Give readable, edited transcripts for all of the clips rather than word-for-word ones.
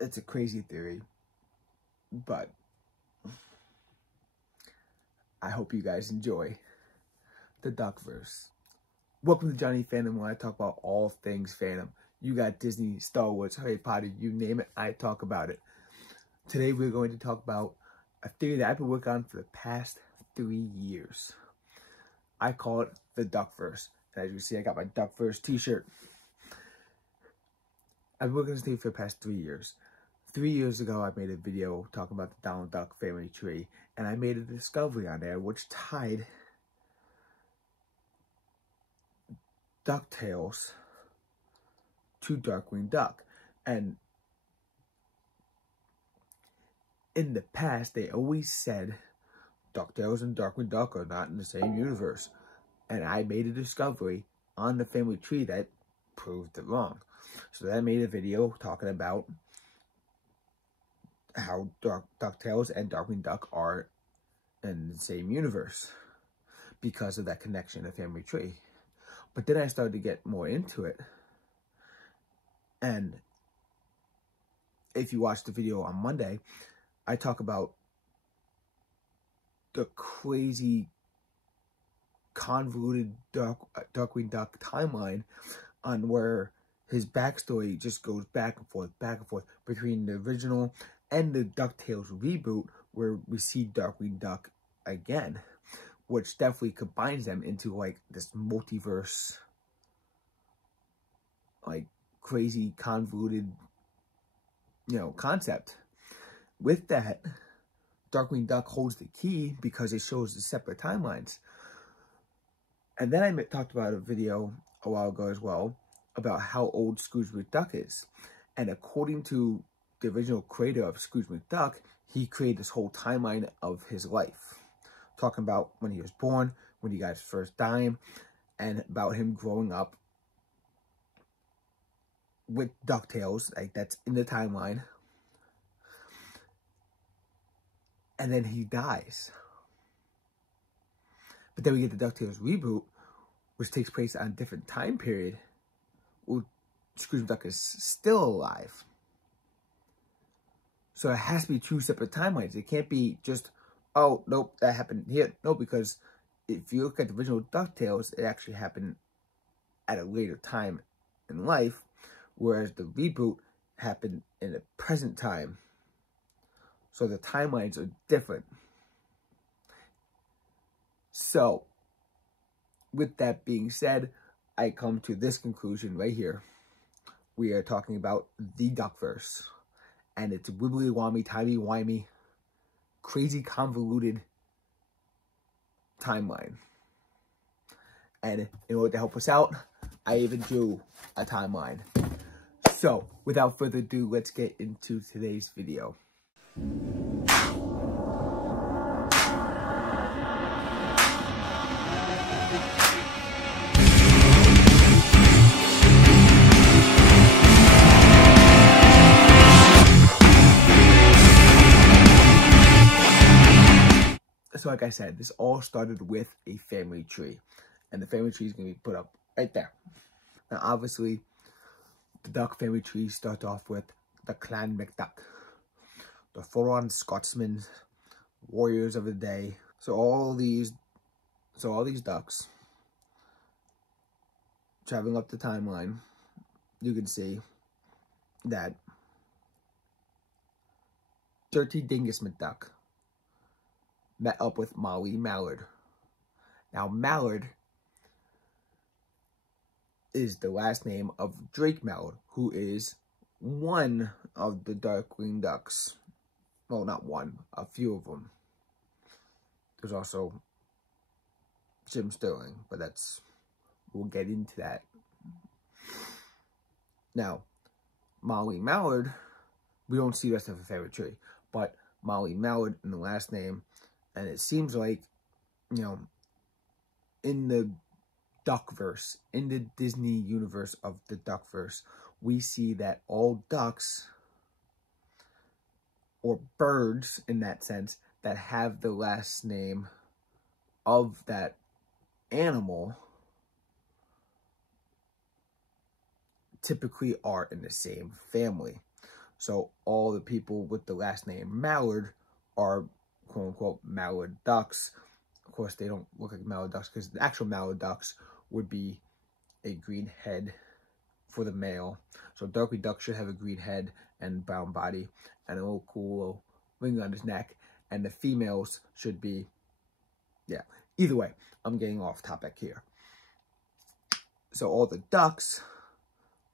It's a crazy theory, but I hope you guys enjoy the Duckverse. Welcome to Jonny Fandom, where I talk about all things fandom. You got Disney, Star Wars, Harry Potter, you name it, I talk about it. Today we're going to talk about a theory that I've been working on for the past 3 years. I call it the Duckverse. And as you see, I got my Duckverse t-shirt. I've been working on this theory for the past 3 years. 3 years ago, I made a video talking about the Donald Duck family tree, and I made a discovery on there which tied Ducktales to Darkwing Duck. And in the past, they always said Ducktales and Darkwing Duck are not in the same universe. And I made a discovery on the family tree that proved it wrong. So then I made a video talking about how Ducktales and Darkwing Duck are in the same universe because of that connection to family tree. But then I started to get more into it. And if you watch the video on Monday, I talk about the crazy convoluted Darkwing Duck timeline on where his backstory just goes back and forth between the original and the DuckTales reboot, where we see Darkwing Duck again, which definitely combines them into like this multiverse, like crazy convoluted, concept. With that, Darkwing Duck holds the key because it shows the separate timelines. And then I talked about a video a while ago as well about how old Scrooge McDuck is. And according to the original creator of Scrooge McDuck, he created this whole timeline of his life. Talking about when he was born, when he got his first dime, and about him growing up with DuckTales, like that's in the timeline. And then he dies. But then we get the DuckTales reboot, which takes place on a different time period, where Scrooge McDuck is still alive. So it has to be two separate timelines. It can't be just, oh, nope, that happened here. No, because if you look at the original DuckTales, it actually happened at a later time in life, whereas the reboot happened in the present time. So the timelines are different. So, with that being said, I come to this conclusion right here. We are talking about the Duckverse. And it's Wibbly, Wobbly, Timey, Whimey, crazy convoluted timeline. And in order to help us out, I even drew a timeline. So, without further ado, let's get into today's video. So like I said, this all started with a family tree. And the family tree is going to be put up right there. Now obviously, the Duck family tree starts off with the Clan McDuck. The full-on Scotsmen, warriors of the day. So all these ducks traveling up the timeline, you can see that Dirty Dingus McDuck met up with Molly Mallard. Now, Mallard is the last name of Drake Mallard, who is one of the Darkwing Ducks. Well, not one, a few of them. There's also Jim Sterling, but we'll get into that. Now, Molly Mallard, we don't see the rest of her favorite tree, but Molly Mallard in the last name. And it seems like, in the Duckverse, in the Disney universe of the Duckverse, we see that all ducks, or birds in that sense, that have the last name of that animal typically are in the same family. So all the people with the last name Mallard are quote-unquote Mallard Ducks. Of course, they don't look like Mallard Ducks because the actual Mallard Ducks would be a green head for the male. So Darkwing Duck should have a green head and brown body and a little cool little ring on his neck. And the females should be, yeah. Either way, I'm getting off topic here. So all the ducks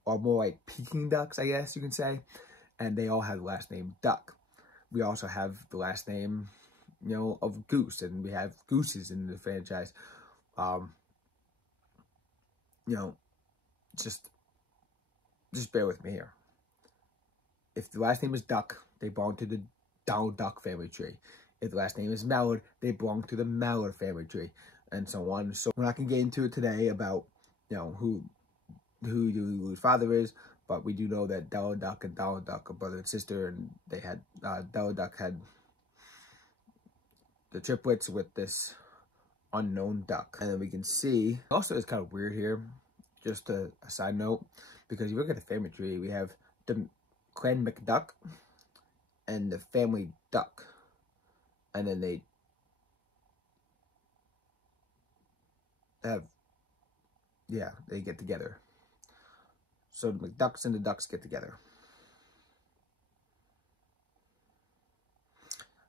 are more like Peking ducks, I guess you can say. And they all have the last name Duck. We also have the last name, you know, of Goose. And we have gooses in the franchise. You know, just bear with me here. If the last name is Duck, they belong to the Donald Duck family tree. If the last name is Mallard, they belong to the Mallard family tree, and so on. So we're not going to get into it today about, you know, who Louie's father is, but we do know that Donald Duck and Donald Duck are brother and sister, and they had, Donald Duck had the triplets with this unknown duck. And then we can see, also it's kind of weird here, just a side note, because you look at the family tree, we have the Clan McDuck and the family Duck. And then they have, yeah, they get together. So the McDucks and the Ducks get together.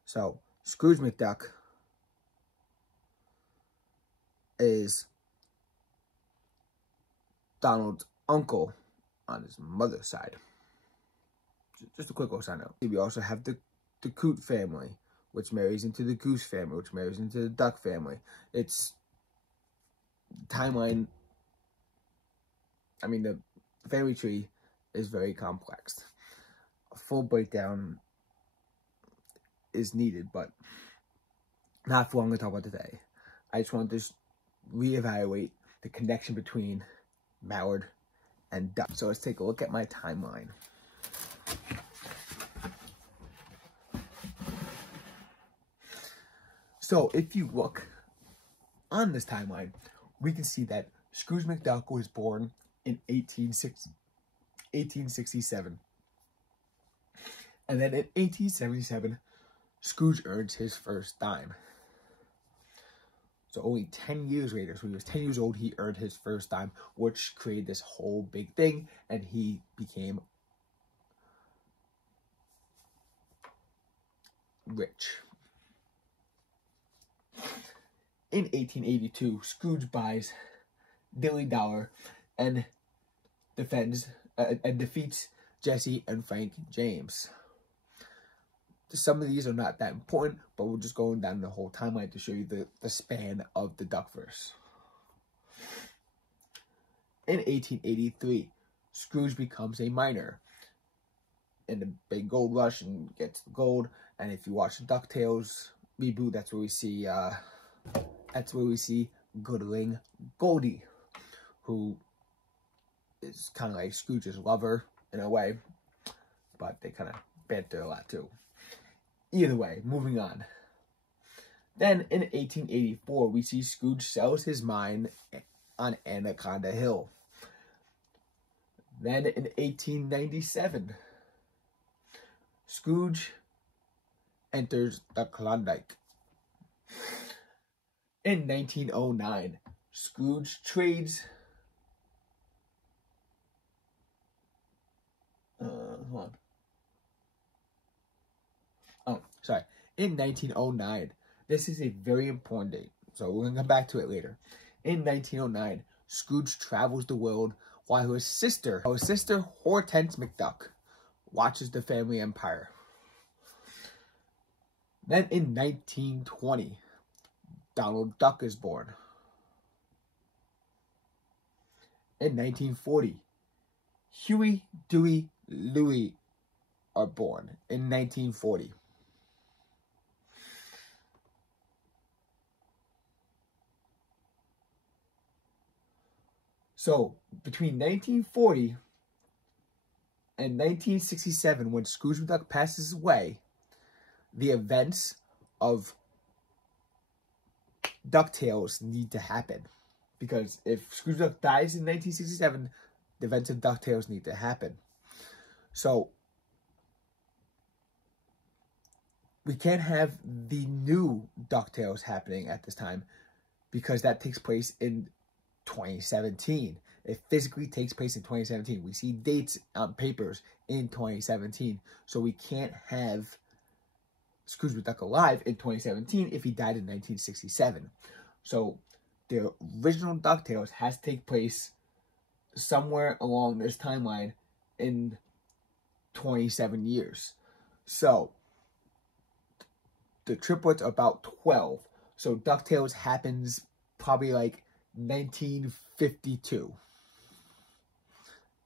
So Scrooge McDuck is Donald's uncle on his mother's side. Just a quick little side note. We also have the Coot family, which marries into the Goose family, which marries into the Duck family. It's timeline. I mean, the family tree is very complex. A full breakdown is needed, but not for long to talk about today. I just want to reevaluate the connection between Mallard and Duck. So let's take a look at my timeline. So if you look on this timeline, we can see that Scrooge McDuck was born in 1867. And then in 1877, Scrooge earns his first dime. So only 10 years later, so when he was 10 years old, he earned his first dime, which created this whole big thing, and he became rich. In 1882, Scrooge buys Dilly Dollar and defeats Jesse and Frank James. Some of these are not that important, but we're just going down the whole timeline to show you the span of the Duckverse. In 1883, Scrooge becomes a miner in the big gold rush and gets the gold. And if you watch the Ducktales reboot, that's where we see Goodling Goldie, who is kind of like Scrooge's lover in a way, but they kind of banter a lot too. Either way, moving on. Then in 1884, we see Scrooge sells his mine on Anaconda Hill. Then in 1897, Scrooge enters the Klondike. In 1909, Scrooge trades in 1909, this is a very important date, so we're going to come back to it later. In 1909, Scrooge travels the world while his sister Hortense McDuck watches the family empire. Then in 1920, Donald Duck is born. In 1940, Huey, Dewey, Louie are born in 1940. So, between 1940 and 1967, when Scrooge McDuck passes away, the events of Ducktales need to happen. Because if Scrooge McDuck dies in 1967, the events of Ducktales need to happen. So, we can't have the new Ducktales happening at this time because that takes place in 2017. It physically takes place in 2017. We see dates on papers in 2017. So we can't have Scrooge McDuck alive in 2017 if he died in 1967. So the original Ducktales has to take place somewhere along this timeline in 27 years. So the triplets are about 12. So Ducktales happens probably like 1952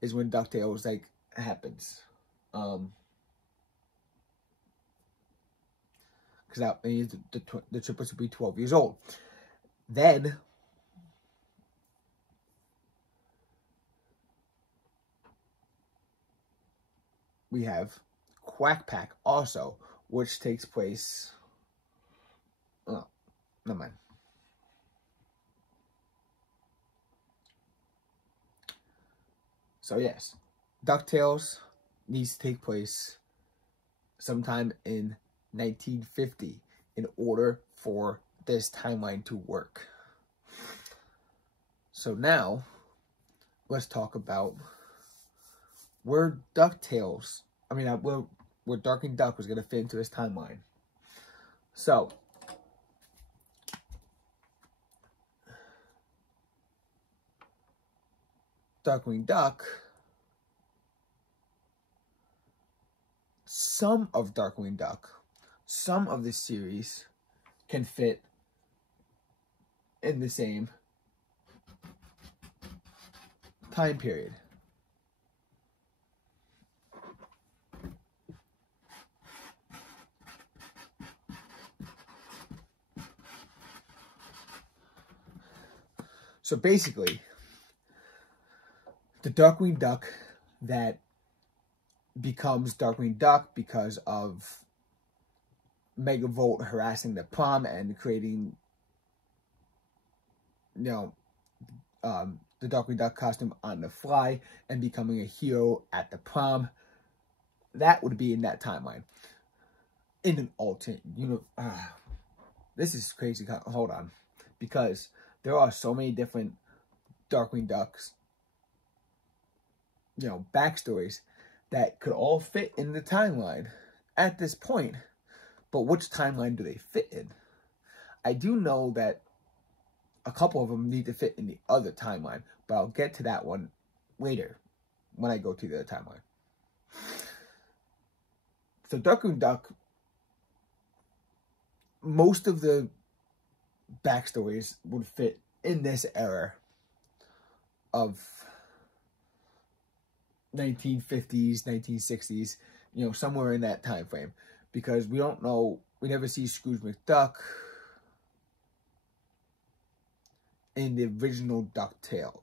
is when Ducktales like happens. Because that means the triplets will be 12 years old. Then we have Quack Pack also, which takes place. Oh, never mind. So yes, Ducktales needs to take place sometime in 1950 in order for this timeline to work. So now, let's talk about where Ducktales, where Darkwing Duck was going to fit into this timeline. So, Darkwing Duck, some of Darkwing Duck, some of the series can fit in the same time period. So basically, the Darkwing Duck that becomes Darkwing Duck because of Megavolt harassing the prom and creating, the Darkwing Duck costume on the fly and becoming a hero at the prom, that would be in that timeline. In an alternate, this is crazy. Hold on, because there are so many different Darkwing Ducks, backstories that could all fit in the timeline at this point. But which timeline do they fit in? I do know that a couple of them need to fit in the other timeline, but I'll get to that one later when I go to the other timeline. So Darkwing Duck, most of the backstories would fit in this era of 1950s, 1960s, somewhere in that time frame, because we don't know, we never see Scrooge McDuck in the original Ducktale,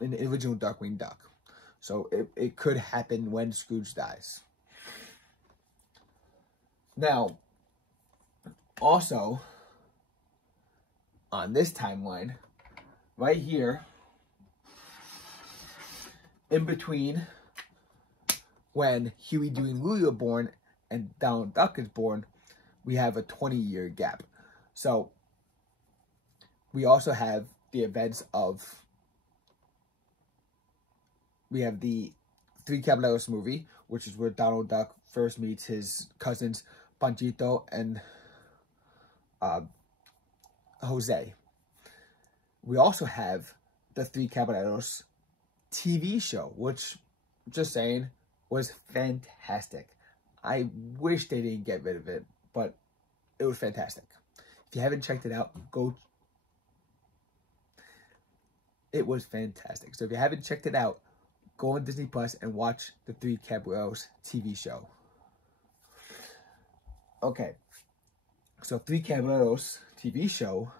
in the original Darkwing Duck. So it could happen when Scrooge dies. Now, also, on this timeline, right here, in between when Huey, Dewey, and Louie are born and Donald Duck is born, we have a 20-year gap. So, we also have the events of, we have the Three Caballeros movie, which is where Donald Duck first meets his cousins, Panchito and Jose. We also have the Three Caballeros TV show, which, just saying, was fantastic. I wish they didn't get rid of it, but it was fantastic. If you haven't checked it out, go. It was fantastic. So if you haven't checked it out, go on Disney Plus and watch the Three Caballeros TV show. Okay. So Three Caballeros TV show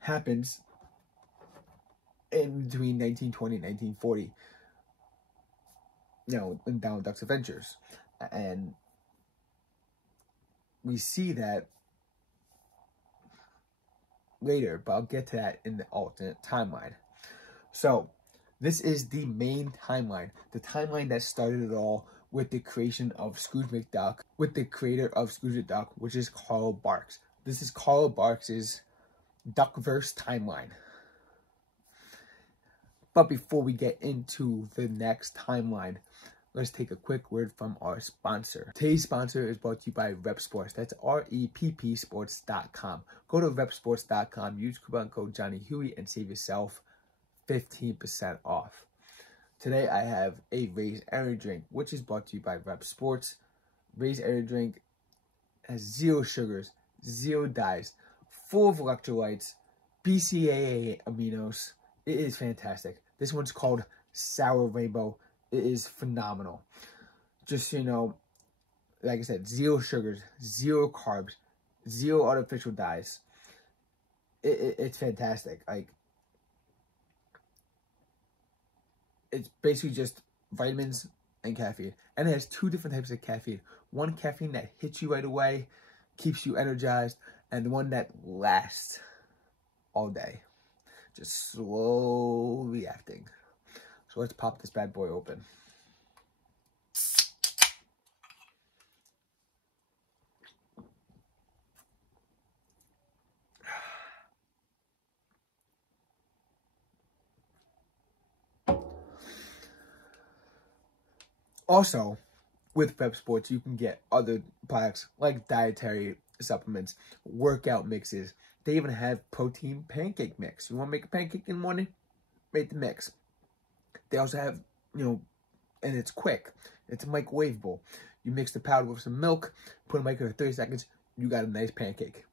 happens in between 1920 and 1940, in Donald Duck's adventures. And we see that later, but I'll get to that in the alternate timeline. So, this is the main timeline, the timeline that started it all with the creation of Scrooge McDuck, with the creator of Scrooge McDuck, which is Carl Barks. This is Carl Barks' Duckverse timeline. But before we get into the next timeline, let's take a quick word from our sponsor. Today's sponsor is brought to you by Repp Sports. That's REPP Sports.com. Go to ReppSports.com, use coupon code Jonny and save yourself 15% off. Today I have a Raze energy drink, which is brought to you by Repp Sports. Raze energy drink has 0 sugars, 0 dyes, full of electrolytes, BCAA aminos. It is fantastic. This one's called Sour Rainbow. It is phenomenal. Just so you know, like I said, 0 sugars, 0 carbs, 0 artificial dyes. It's fantastic. Like, it's basically just vitamins and caffeine. And it has 2 different types of caffeine. One caffeine that hits you right away, keeps you energized, and the one that lasts all day. Just slowly acting. So let's pop this bad boy open. Also, with Repp Sports, you can get other products like dietary supplements, workout mixes. They even have protein pancake mix. You want to make a pancake in the morning? Make the mix. They also have, and it's quick. It's microwavable. You mix the powder with some milk, put it in the microwave for 30 seconds, you got a nice pancake.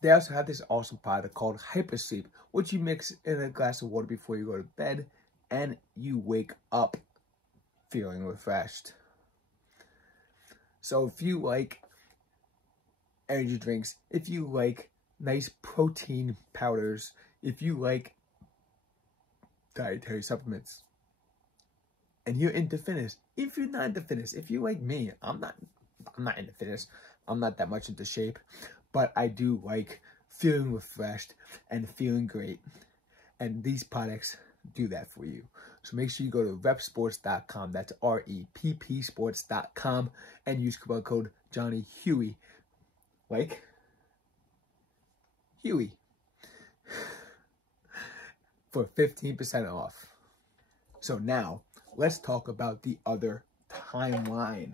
They also have this awesome product called Hypersleep, which you mix in a glass of water before you go to bed, and you wake up feeling refreshed. So if you like energy drinks, if you like nice protein powders, if you like dietary supplements, and you're into fitness, if you're not into fitness, if you like me, I'm not into fitness. I'm not that much into shape, but I do like feeling refreshed and feeling great. And these products do that for you. So make sure you go to ReppSports.com. That's REPP Sports.com and use coupon code Jonny like Huey for 15% off. So now let's talk about the other timeline.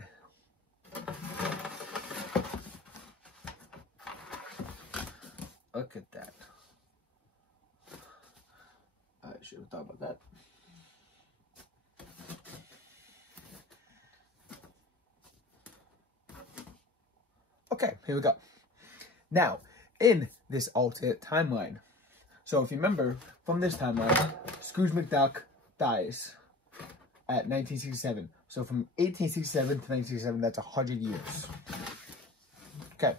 Look at that. I should have thought about that. Okay, here we go. Now, in this alternate timeline, so if you remember from this timeline, Scrooge McDuck dies at 1967. So from 1867 to 1967, that's 100 years. Okay.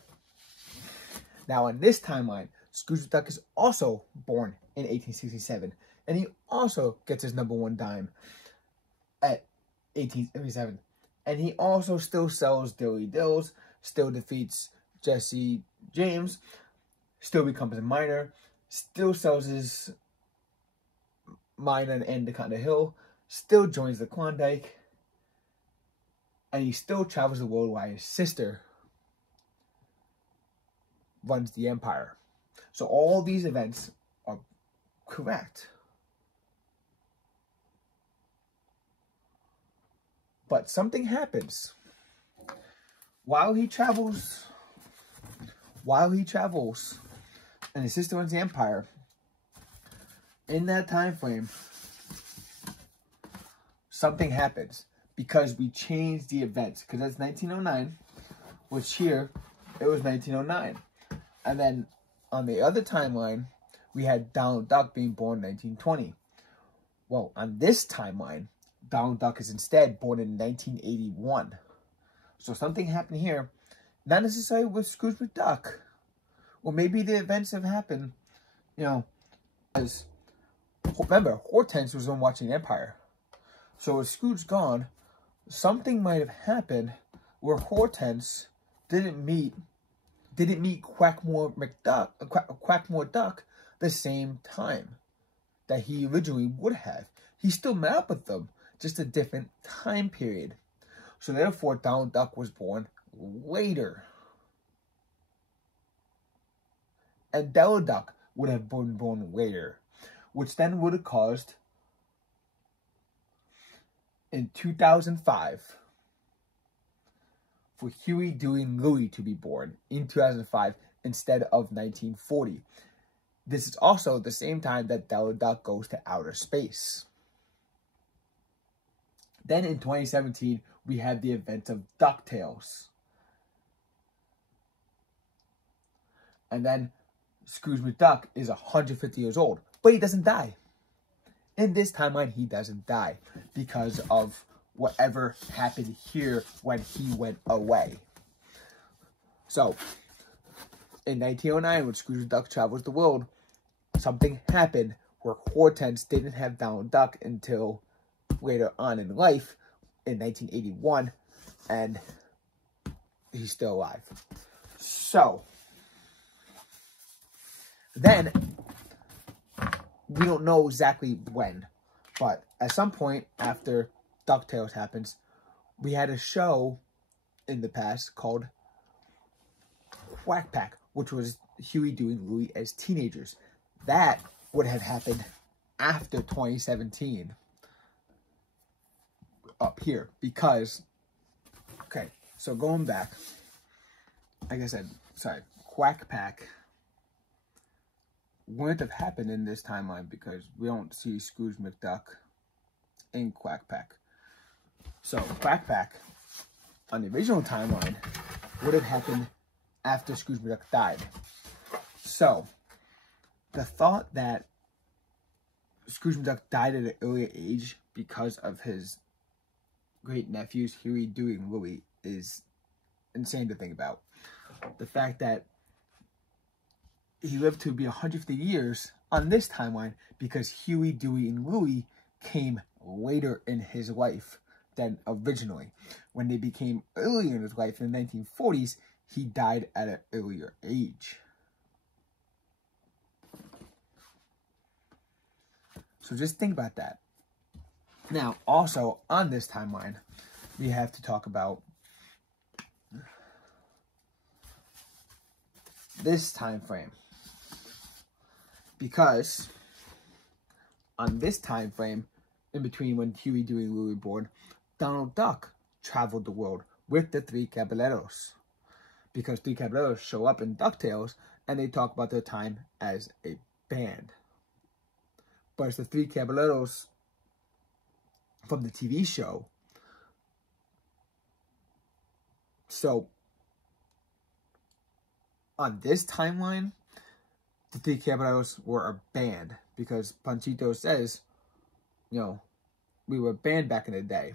Now, in this timeline, Scrooge McDuck is also born in 1867, and he also gets his #1 dime at 1877. And he also still sells Dilly Dills, still defeats Jesse James, still becomes a miner, still sells his mine at the end of Continental Hill, still joins the Klondike, and he still travels the world while his sister runs the empire. So all these events are correct. But something happens. While he travels and his sister runs the empire, in that time frame, something happens because we changed the events. Because that's 1909, which here, it was 1909. And then on the other timeline, we had Donald Duck being born in 1920. Well, on this timeline, Donald Duck is instead born in 1981. So something happened here, not necessarily with Scrooge McDuck. Or maybe the events have happened, you know, as, remember, Hortense was on Watching Empire. So with Scrooge gone, something might have happened where Hortense didn't meet Quackmore Duck the same time that he originally would have. He still met up with them, just a different time period. So therefore, Donald Duck was born later. And Bella Duck would have been born later, which then would have caused, in 2005, for Huey, Dewey, and Louie to be born in 2005 instead of 1940. This is also the same time that Bella Duck goes to outer space. Then in 2017, we have the event of Ducktales. And then Scrooge McDuck is 150 years old, but he doesn't die. In this timeline, he doesn't die because of whatever happened here when he went away. So, in 1909, when Scrooge McDuck travels the world, something happened where Hortense didn't have Donald Duck until later on in life, in 1981, and he's still alive. So, then, we don't know exactly when, but at some point after DuckTales happens, we had a show in the past called Quack Pack, which was Huey, Dewey, and Louie as teenagers. That would have happened after 2017 up here because, okay, so going back, like I said, sorry, Quack Pack wouldn't have happened in this timeline because we don't see Scrooge McDuck in Quack Pack. So Quack Pack on the original timeline would have happened after Scrooge McDuck died. So the thought that Scrooge McDuck died at an earlier age because of his great nephews Huey, Dewey, and Louie is insane to think about. The fact that he lived to be 150 years on this timeline because Huey, Dewey, and Louie came later in his life than originally. When they became earlier in his life in the 1940s, he died at an earlier age. So just think about that. Now, also on this timeline, we have to talk about this time frame. Because on this time frame, in between when Huey, Dewey, and Louie were born, Donald Duck traveled the world with the Three Caballeros. Because Three Caballeros show up in DuckTales, and they talk about their time as a band. But it's the Three Caballeros from the TV show. So, on this timeline, the Three Caballeros were a band. Because Panchito says, you know, we were a band back in the day.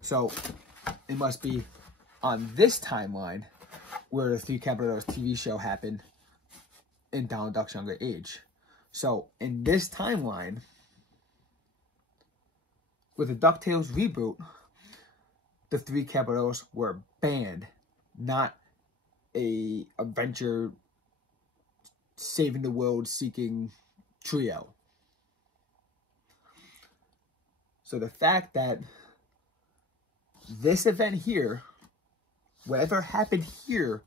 So, it must be on this timeline where the Three Caballeros TV show happened in Donald Duck's younger age. So, in this timeline, with the DuckTales reboot, the Three Caballeros were a band, not a adventure, saving the world seeking trio. So the fact that this event here, whatever happened here,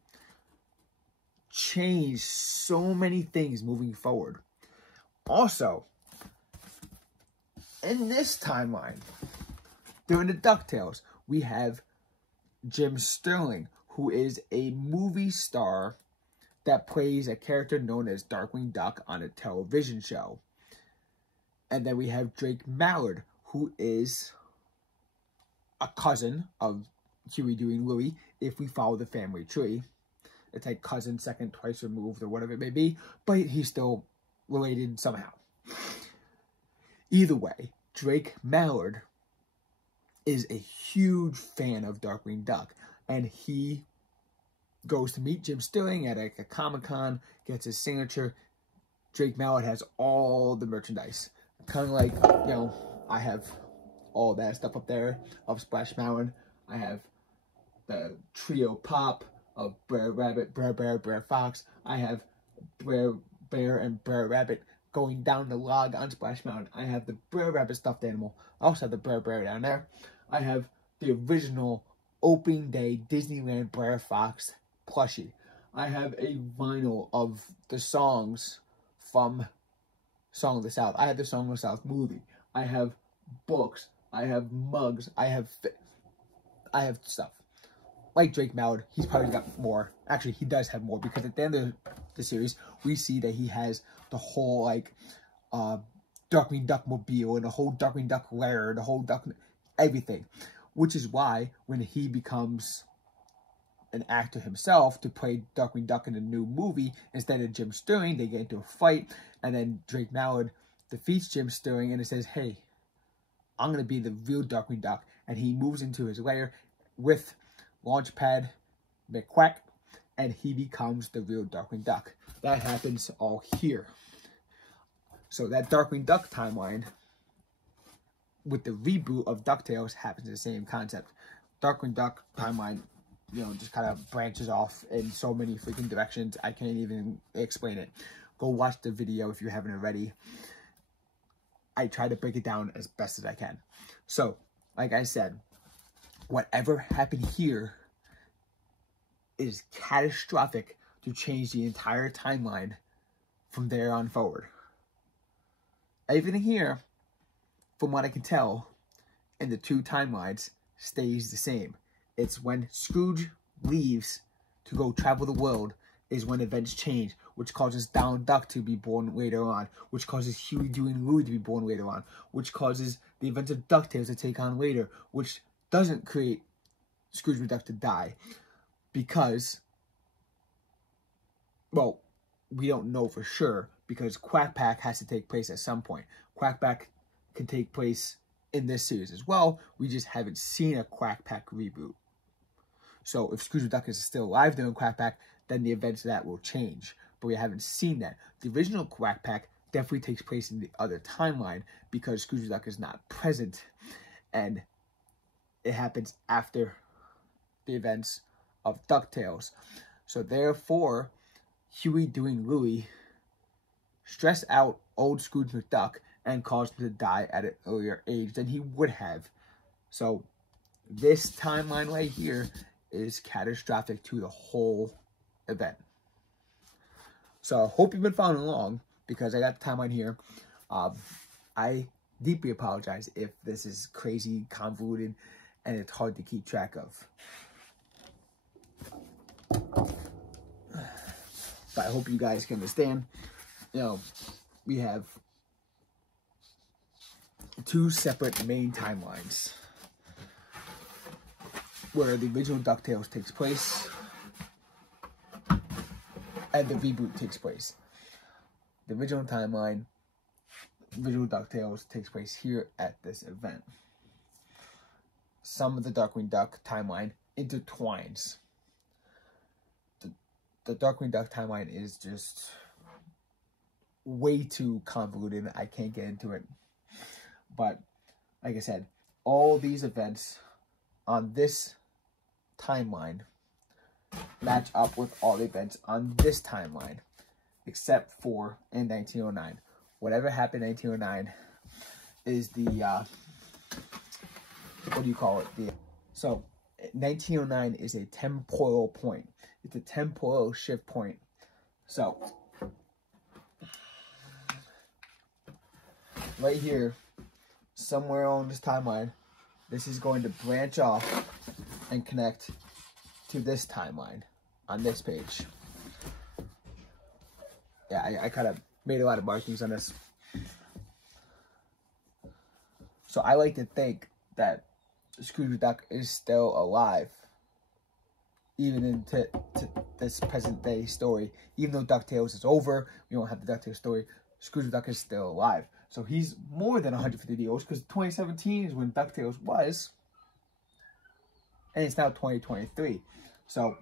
changed so many things moving forward. Also, in this timeline, during the DuckTales, we have Jim Sterling, who is a movie star that plays a character known as Darkwing Duck on a television show. And then we have Drake Mallard, who is a cousin of Huey, Dewey, and Louie, if we follow the family tree. It's like cousin, second, twice removed, or whatever it may be, but he's still related somehow. Either way, Drake Mallard is a huge fan of Darkwing Duck, and he goes to meet Jim Sterling at a Comic-Con, gets his signature. Drake Mallard has all the merchandise. Kind of like, you know, I have all that stuff up there of Splash Mountain. I have the trio pop of Brer Rabbit, Brer Bear, Brer Fox. I have Brer Bear and Brer Rabbit going down the log on Splash Mountain. I have the Brer Rabbit stuffed animal. I also have the Brer Bear down there. I have the original opening day Disneyland Brer Fox plushie. I have a vinyl of the songs from Song of the South. I have the Song of the South movie. I have books. I have mugs. I have stuff. Like Drake Mallard, he's probably got more. Actually, he does have more, because at the end of the series, we see that he has the whole, like, Darkwing Duck mobile and the whole Darkwing Duck lair, the whole Duck, everything. Which is why, when he becomes an actor himself to play Darkwing Duck in a new movie, instead of Jim Sterling, they get into a fight, and then Drake Mallard defeats Jim Sterling, and it says, hey, I'm going to be the real Darkwing Duck, and he moves into his lair with Launchpad McQuack, and he becomes the real Darkwing Duck. That happens all here. So that Darkwing Duck timeline with the reboot of Ducktales happens the same concept. Darkwing Duck timeline, you know, just kind of branches off in so many freaking directions. I can't even explain it. Go watch the video if you haven't already. I try to break it down as best as I can. So, like I said, whatever happened here is catastrophic to change the entire timeline from there on forward. Everything here, from what I can tell, in the two timelines, stays the same. It's when Scrooge leaves to go travel the world is when events change, which causes Donald Duck to be born later on, which causes Huey, Dewey, and Louie to be born later on, which causes the events of DuckTales to take on later, which doesn't create Scrooge McDuck to die, because, well, we don't know for sure, because Quack Pack has to take place at some point. Quack Pack can take place in this series as well. We just haven't seen a Quack Pack reboot. So if Scrooge McDuck is still alive during Quack Pack, then the events of that will change. But we haven't seen that. The original Quack Pack definitely takes place in the other timeline, because Scrooge McDuck is not present, and it happens after the events of DuckTales. So therefore, Huey, Dewey, and Louie stress out old Scrooge McDuck and cause him to die at an earlier age than he would have. So this timeline right here is catastrophic to the whole event. So I hope you've been following along, because I got the timeline here. I deeply apologize if this is crazy, convoluted, and it's hard to keep track of. But I hope you guys can understand. You know, we have two separate main timelines where the original DuckTales takes place and the reboot takes place. The original timeline, original DuckTales, takes place here at this event. Some of the Darkwing Duck timeline intertwines. The Darkwing Duck timeline is just way too convoluted. I can't get into it. But, like I said, all these events on this timeline match up with all the events on this timeline, except for in 1909. Whatever happened in 1909 is the, what do you call it? So, 1909 is a temporal point. It's a temporal shift point. So, right here, somewhere on this timeline, this is going to branch off and connect to this timeline on this page. Yeah, I kind of made a lot of markings on this. So I like to think that Scrooge McDuck is still alive, even into this present day story. Even though DuckTales is over, we don't have the DuckTales story, Scrooge McDuck is still alive. So he's more than 150 years, because 2017 is when DuckTales was, and it's now 2023. So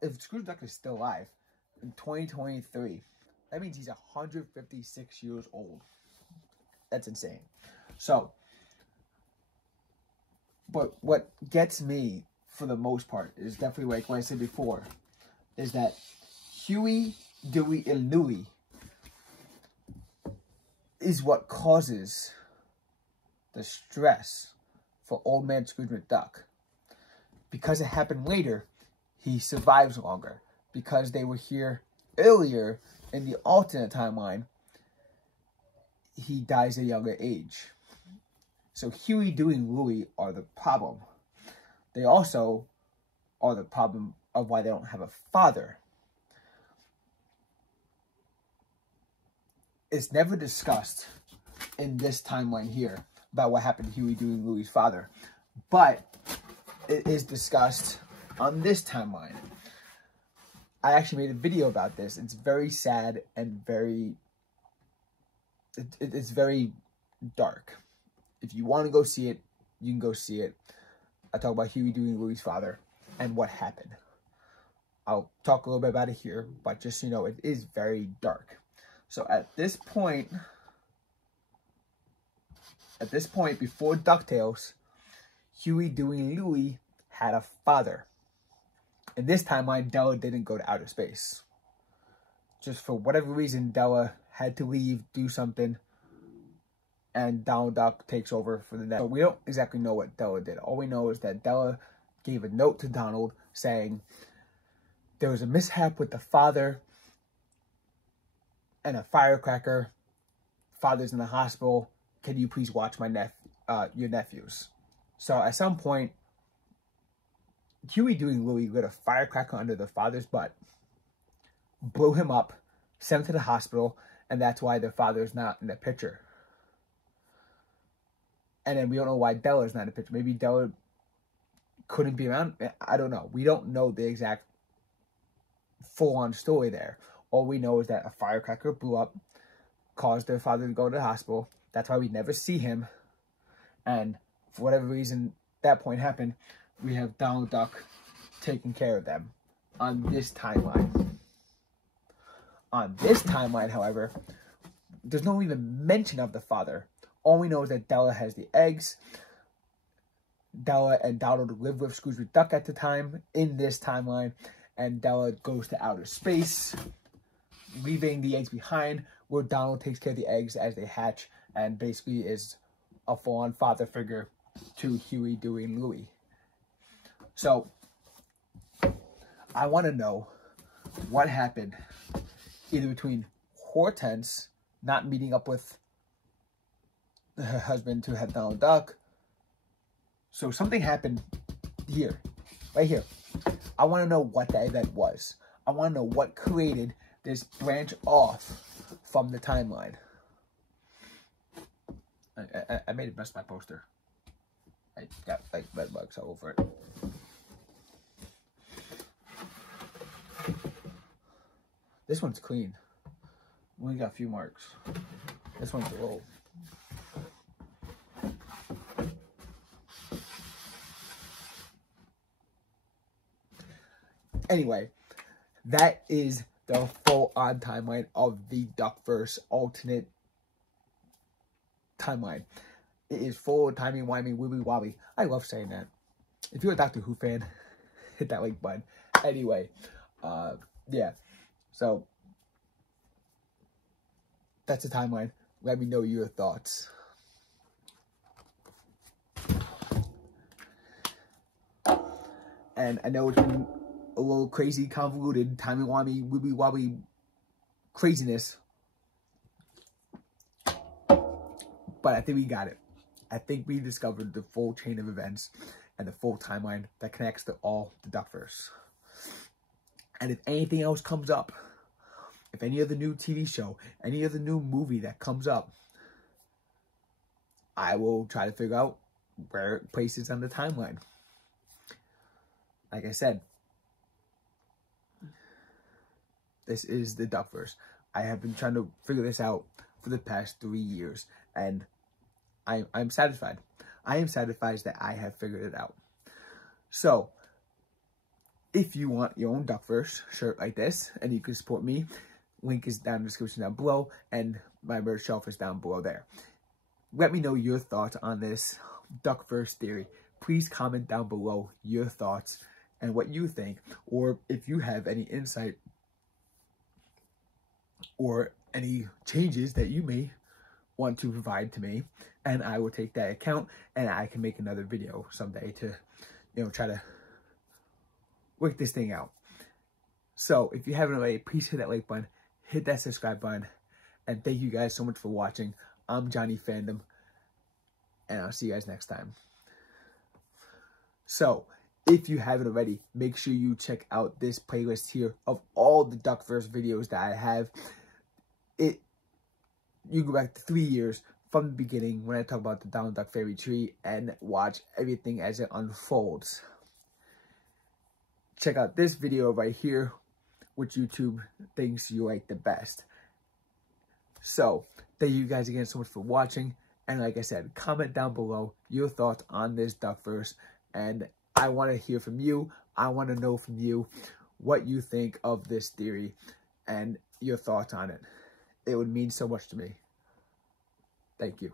if Scrooge McDuck is still alive in 2023, that means he's 156 years old. That's insane. So, but what gets me for the most part is definitely like what I said before, is that Huey, Dewey, and Louie is what causes the stress for old man Scrooge McDuck. Because it happened later, he survives longer. Because they were here earlier in the alternate timeline, he dies at a younger age. So Huey, Dewey, and Louie are the problem. They also are the problem of why they don't have a father. It's never discussed in this timeline here about what happened to Huey, Dewey, and Louie's father. But it is discussed on this timeline. I actually made a video about this. It's very sad and very... It's very dark. If you want to go see it, you can go see it. I talk about Huey, Dewey, and Louie's father and what happened. I'll talk a little bit about it here, but just so you know, it is very dark. So at this point, before DuckTales, Huey, Dewey, and Louie had a father. In this timeline, Della didn't go to outer space. Just for whatever reason, Della had to leave, do something, and Donald Duck takes over for the next. So we don't exactly know what Della did. All we know is that Della gave a note to Donald saying there was a mishap with the father and a firecracker. Father's in the hospital. Can you please watch my your nephews? So at some point, Huey, Dewey, and Louie lit a firecracker under the father's butt, blew him up, sent him to the hospital, and that's why their father is not in the picture. And then we don't know why Della is not in the picture. Maybe Della couldn't be around. I don't know. We don't know the exact full-on story there. All we know is that a firecracker blew up, caused their father to go to the hospital. That's why we never see him. And for whatever reason that point happened, we have Donald Duck taking care of them on this timeline. On this timeline, however, there's no even mention of the father. All we know is that Della has the eggs. Della and Donald live with Scrooge McDuck at the time in this timeline. And Della goes to outer space, leaving the eggs behind, where Donald takes care of the eggs as they hatch and basically is a full-on father figure to Huey, Dewey, and Louie. So, I want to know what happened either between Hortense not meeting up with her husband to have Donald Duck. So something happened here, right here. I want to know what that event was. I want to know what created this branch off from the timeline. I made it mess my poster. I got like red bugs all over it. This one's clean. We only got a few marks. This one's a little. Anyway, that is the full-on timeline of the Duckverse alternate timeline. It is full of Timey, Whimey, Wibbly, Wobbly. I love saying that. If you're a Doctor Who fan, hit that like button. Anyway, yeah. So, that's the timeline. Let me know your thoughts. And I know it's been a little crazy, convoluted, timey-wimey, wibbly-wobbly craziness. But I think we got it. I think we discovered the full chain of events and the full timeline that connects to all the Duckverse. And if anything else comes up, if any other new TV show, any other new movie that comes up, I will try to figure out where it places on the timeline. Like I said, this is the Duckverse. I have been trying to figure this out for the past 3 years, and I'm satisfied. I am satisfied that I have figured it out. So, if you want your own Duckverse shirt like this, and you can support me, link is down in the description down below, and my merch shelf is down below there. Let me know your thoughts on this Duckverse theory. Please comment down below your thoughts and what you think, or if you have any insight or any changes that you may want to provide to me, and I will take that account, and I can make another video someday to, you know, try to work this thing out. So if you haven't already, please hit that like button, hit that subscribe button, and thank you guys so much for watching. I'm Jonny Fandom, and I'll see you guys next time. So if you haven't already, make sure you check out this playlist here of all the Duckverse videos that I have. You go back to 3 years from the beginning when I talk about the Donald Duck Fairy Tree and watch everything as it unfolds. Check out this video right here, which YouTube thinks you like the best. So, thank you guys again so much for watching. And like I said, comment down below your thoughts on this Duckverse. And I want to hear from you. I want to know from you what you think of this theory and your thoughts on it. It would mean so much to me. Thank you.